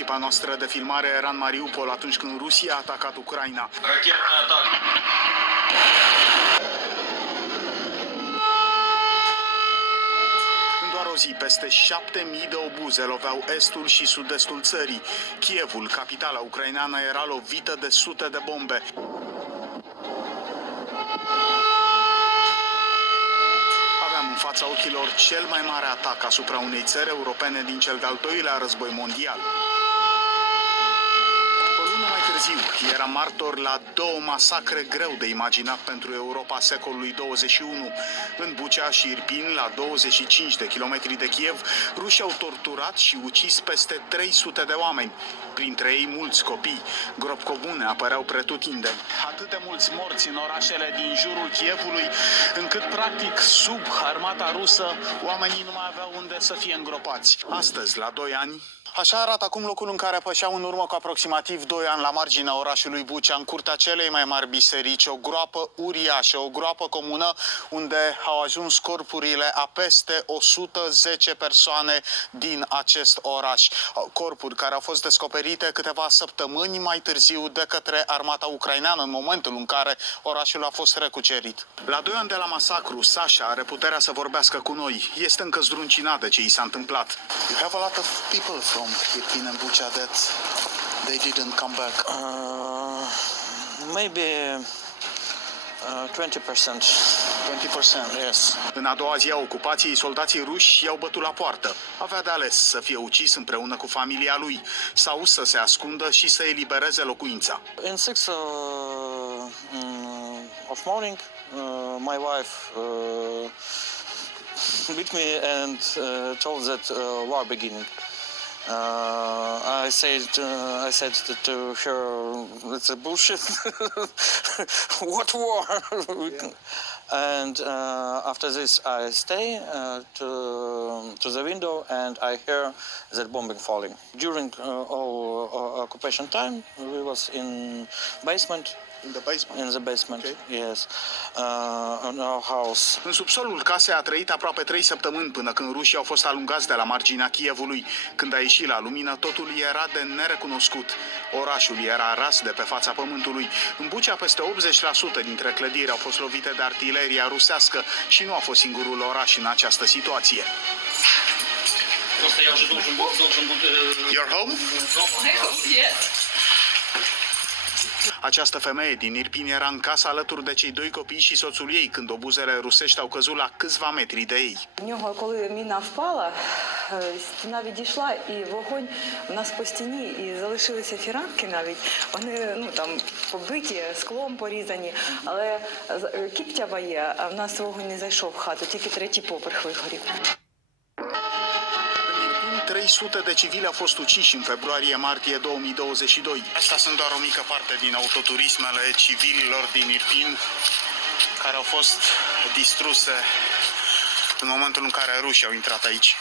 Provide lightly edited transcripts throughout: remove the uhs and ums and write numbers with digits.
Echipa noastră de filmare era în Mariupol atunci când Rusia a atacat Ucraina. Rachetный атак. În doar o zi, peste 7.000 de obuze loveau estul și sud-estul țării. Kievul, capitala ucraineană, era lovită de sute de bombe. Aveam în fața ochilor cel mai mare atac asupra unei țări europene din cel de-al doilea război mondial. Era martor la două masacre greu de imaginat pentru Europa secolului 21. În Bucea și Irpin, la 25 de kilometri de Kiev, rușii au torturat și ucis peste 300 de oameni. Printre ei mulți copii. Gropi comune apăreau pretutindeni. Atât de mulți morți în orașele din jurul Kievului, încât practic sub armata rusă oamenii nu mai aveau unde să fie îngropați. Astăzi, la 2 ani, așa arată acum locul în care pășeau în urmă cu aproximativ 2 ani la marginea orașului Bucea, în curtea celei mai mari biserici, o groapă uriașă, o groapă comună unde au ajuns corpurile a peste 110 persoane din acest oraș. Corpuri care au fost descoperite câteva săptămâni mai târziu de către armata ucraineană, în momentul în care orașul a fost recucerit. La 2 ani de la masacru, Sasha are puterea să vorbească cu noi. Este încă zdruncinat de ce i s-a întâmplat. You have a lot of people from Irpin and Bucha that they didn't come back. Maybe 20%. 20%. Yes. În a doua zi a ocupației, soldații ruși i-au bătut la poartă. Avea de ales să fie ucis împreună cu familia lui sau să se ascundă și să elibereze locuința. In 6 of morning, my wife beat me and told that war beginning. I said to her, it's a bullshit. What war? And after this, I stay to the window and I hear that bombing falling. During our occupation time, we was in basement. In the basement? In the basement, okay. Yes. In our house. În subsolul casei a trăit aproape 3 săptămâni până când rușii au fost alungați de la marginea Kievului. Când a ieșit la lumină, totul era de nerecunoscut. Orașul era ras de pe fața pământului. În Bucea, peste 80% dintre clădiri au fost lovite de artileria rusească și nu a fost singurul oraș în această situație. Your home? Yes. Această femeie din Irpin era în casă alături de cei 2 copii și soțul ei când obuzele rusești au căzut la câțiva metri de ei. У нього, коли міна впала, стіна відійшла і вогонь у нас по стіні, і залишилися фіранки навіть. Вони там побиті, склом порізані, але кіптява є, а в нас вогонь не зайшов в хату, тільки 3-й поверх вигорів. 300 de civili au fost uciși în februarie-martie 2022. Astea sunt doar o mică parte din autoturismele civililor din Irpin care au fost distruse în momentul în care rușii au intrat aici.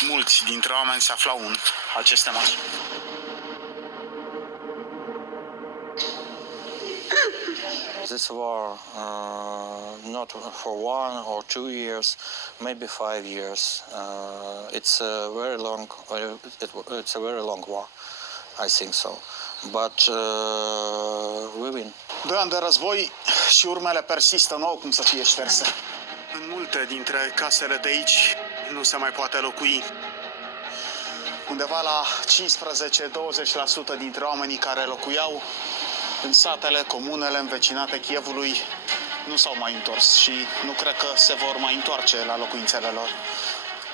Mulți dintre oameni se aflau în aceste mașini. This war, not for 1 or 2 years, maybe 5 years. It's a very long war, I think so. But we win. 2 ani de război și urmele persistă, nu au cum să fie șterse. În multe dintre casele de aici nu se mai poate locui. Undeva la 15-20% dintre oamenii care locuiau în satele, comunele învecinate Kievului nu s-au mai întors și nu cred că se vor mai întoarce la locuințele lor.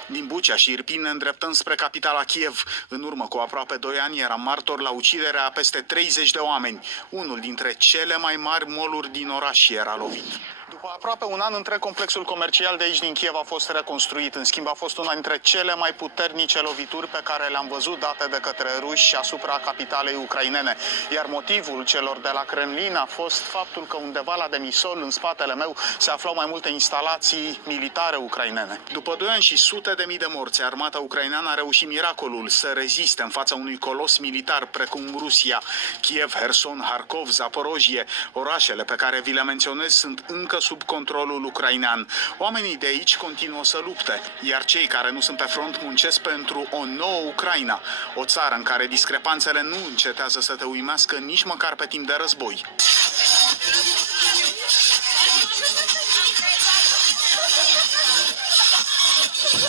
Din Bucea și Irpin ne îndreptăm spre capitala Kiev. În urmă cu aproape 2 ani eram martor la uciderea a peste 30 de oameni. Unul dintre cele mai mari mall-uri din oraș era lovit. După aproape un an întreg, complexul comercial de aici din Kiev a fost reconstruit. În schimb, a fost una dintre cele mai puternice lovituri pe care le-am văzut date de către ruși asupra capitalei ucrainene. Iar motivul celor de la Kremlin a fost faptul că undeva la demisol, în spatele meu, se aflau mai multe instalații militare ucrainene. După 2 ani și sute de mii de morți, armata ucraineană a reușit miracolul să reziste în fața unui colos militar precum Rusia. Kiev, Herson, Harkov, Zaporojie, orașele pe care vi le menționez sunt încă sub controlul ucrainean. Oamenii de aici continuă să lupte, iar cei care nu sunt pe front muncesc pentru o nouă Ucraina, o țară în care discrepanțele nu încetează să te uimească nici măcar pe timp de război.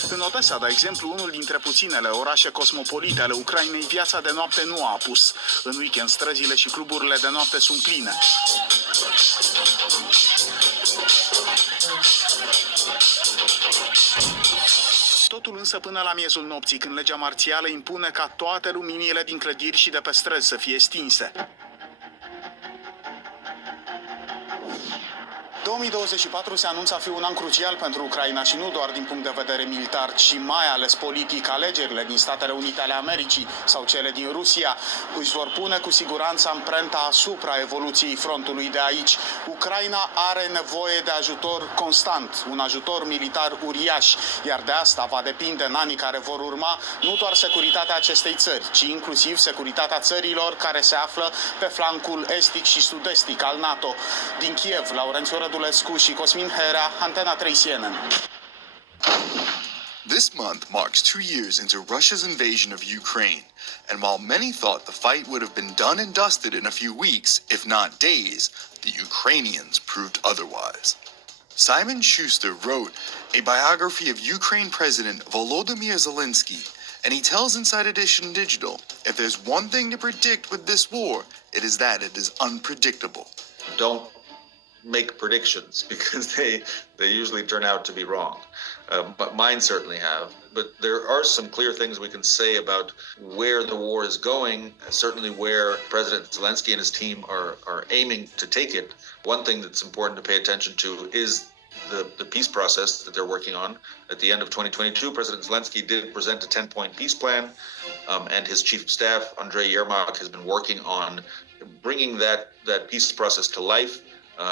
În Odessa, de exemplu, unul dintre puținele orașe cosmopolite ale Ucrainei, viața de noapte nu a apus. În weekend, străzile și cluburile de noapte sunt pline. Totul însă până la miezul nopții, când legea marțială impune ca toate luminile din clădiri și de pe străzi să fie stinse. 2024 se anunță a fi un an crucial pentru Ucraina și nu doar din punct de vedere militar, ci mai ales politic. Alegerile din Statele Unite ale Americii sau cele din Rusia își vor pune cu siguranță amprenta asupra evoluției frontului de aici. Ucraina are nevoie de ajutor constant, un ajutor militar uriaș, iar de asta va depinde în anii care vor urma nu doar securitatea acestei țări, ci inclusiv securitatea țărilor care se află pe flancul estic și sud-estic al NATO. Din Kiev, Laurențiu Rădulescu și Cosmin Herea, Antena 3 CNN. This month marks 2 years into Russia's invasion of Ukraine, and while many thought the fight would have been done and dusted in a few weeks, if not days, the Ukrainians proved otherwise. Simon Schuster wrote a biography of Ukraine President Volodymyr Zelensky, and he tells Inside Edition Digital, if there's one thing to predict with this war, it is that it is unpredictable. Don't make predictions because they usually turn out to be wrong. But mine certainly have. But there are some clear things we can say about where the war is going, certainly where President Zelensky and his team are aiming to take it. One thing that's important to pay attention to is the peace process that they're working on. At the end of 2022, President Zelensky did present a 10-point peace plan, and his chief of staff, Andrei Yermak, has been working on bringing that peace process to life,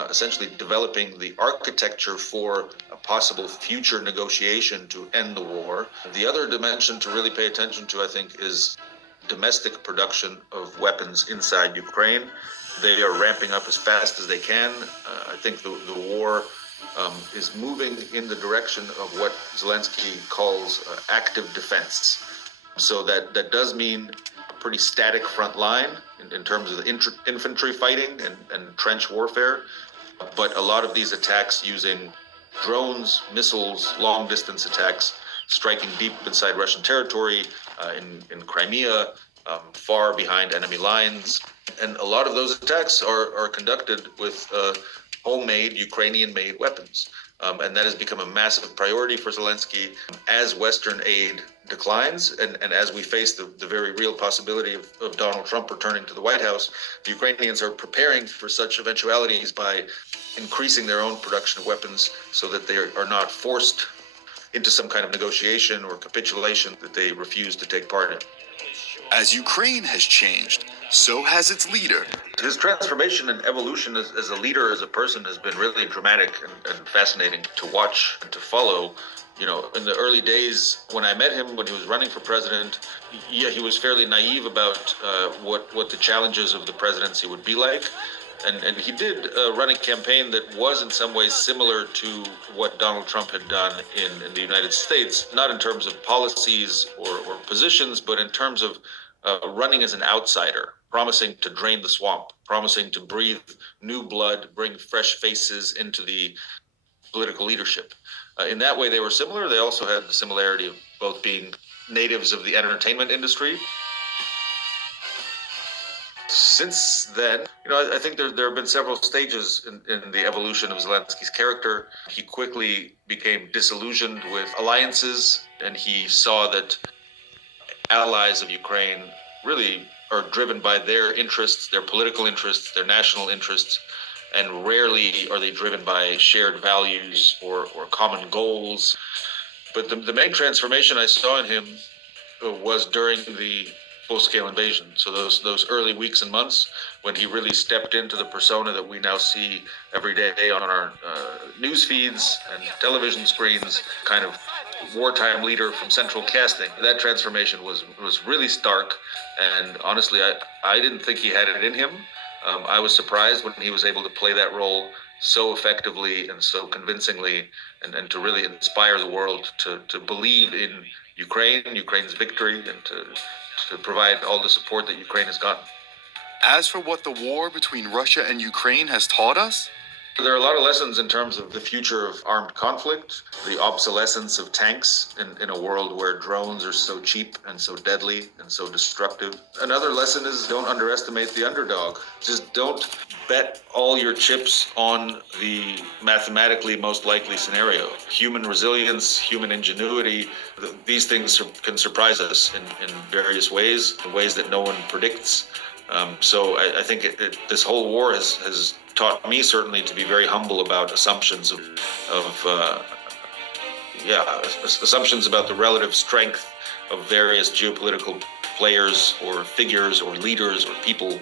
essentially developing the architecture for a possible future negotiation to end the war. The other dimension to really pay attention to, I think, is domestic production of weapons inside Ukraine. They are ramping up as fast as they can. I think the war is moving in the direction of what Zelensky calls active defense. So that does mean a pretty static front line in terms of the infantry fighting and trench warfare. But a lot of these attacks using drones, missiles, long-distance attacks, striking deep inside Russian territory, in Crimea, far behind enemy lines. And a lot of those attacks are conducted with homemade, Ukrainian-made weapons. And that has become a massive priority for Zelensky as Western aid declines and as we face the very real possibility of Donald Trump returning to the White House. The Ukrainians are preparing for such eventualities by increasing their own production of weapons so that they are not forced into some kind of negotiation or capitulation that they refuse to take part in. As Ukraine has changed, so has its leader. His transformation and evolution as a leader, as a person, has been really dramatic and fascinating to watch and to follow. You know, in the early days when I met him, when he was running for president, yeah, he was fairly naive about what the challenges of the presidency would be like. And he did run a campaign that was in some ways similar to what Donald Trump had done in the United States, not in terms of policies or positions, but in terms of running as an outsider, promising to drain the swamp, promising to breathe new blood, bring fresh faces into the political leadership. In that way, they were similar. They also had the similarity of both being natives of the entertainment industry. Since then, you know, I think there have been several stages in the evolution of Zelensky's character. He quickly became disillusioned with alliances, and he saw that allies of Ukraine really are driven by their interests, their political interests, their national interests, and rarely are they driven by shared values or common goals. But the main transformation I saw in him was during the full-scale invasion. So those early weeks and months when he really stepped into the persona that we now see every day on our news feeds and television screens, kind of wartime leader from central casting. That transformation was really stark, and honestly, I didn't think he had it in him. I was surprised when he was able to play that role so effectively and so convincingly, and to really inspire the world to believe in Ukraine's victory, and to provide all the support that Ukraine has gotten. As for what the war between Russia and Ukraine has taught us, There are a lot of lessons in terms of the future of armed conflict, the obsolescence of tanks in a world where drones are so cheap and so deadly and so destructive. Another lesson is don't underestimate the underdog. Just don't bet all your chips on the mathematically most likely scenario. Human resilience, human ingenuity, these things can surprise us in various ways, in ways that no one predicts. So I think this whole war has taught me certainly to be very humble about assumptions assumptions about the relative strength of various geopolitical players or figures or leaders or people.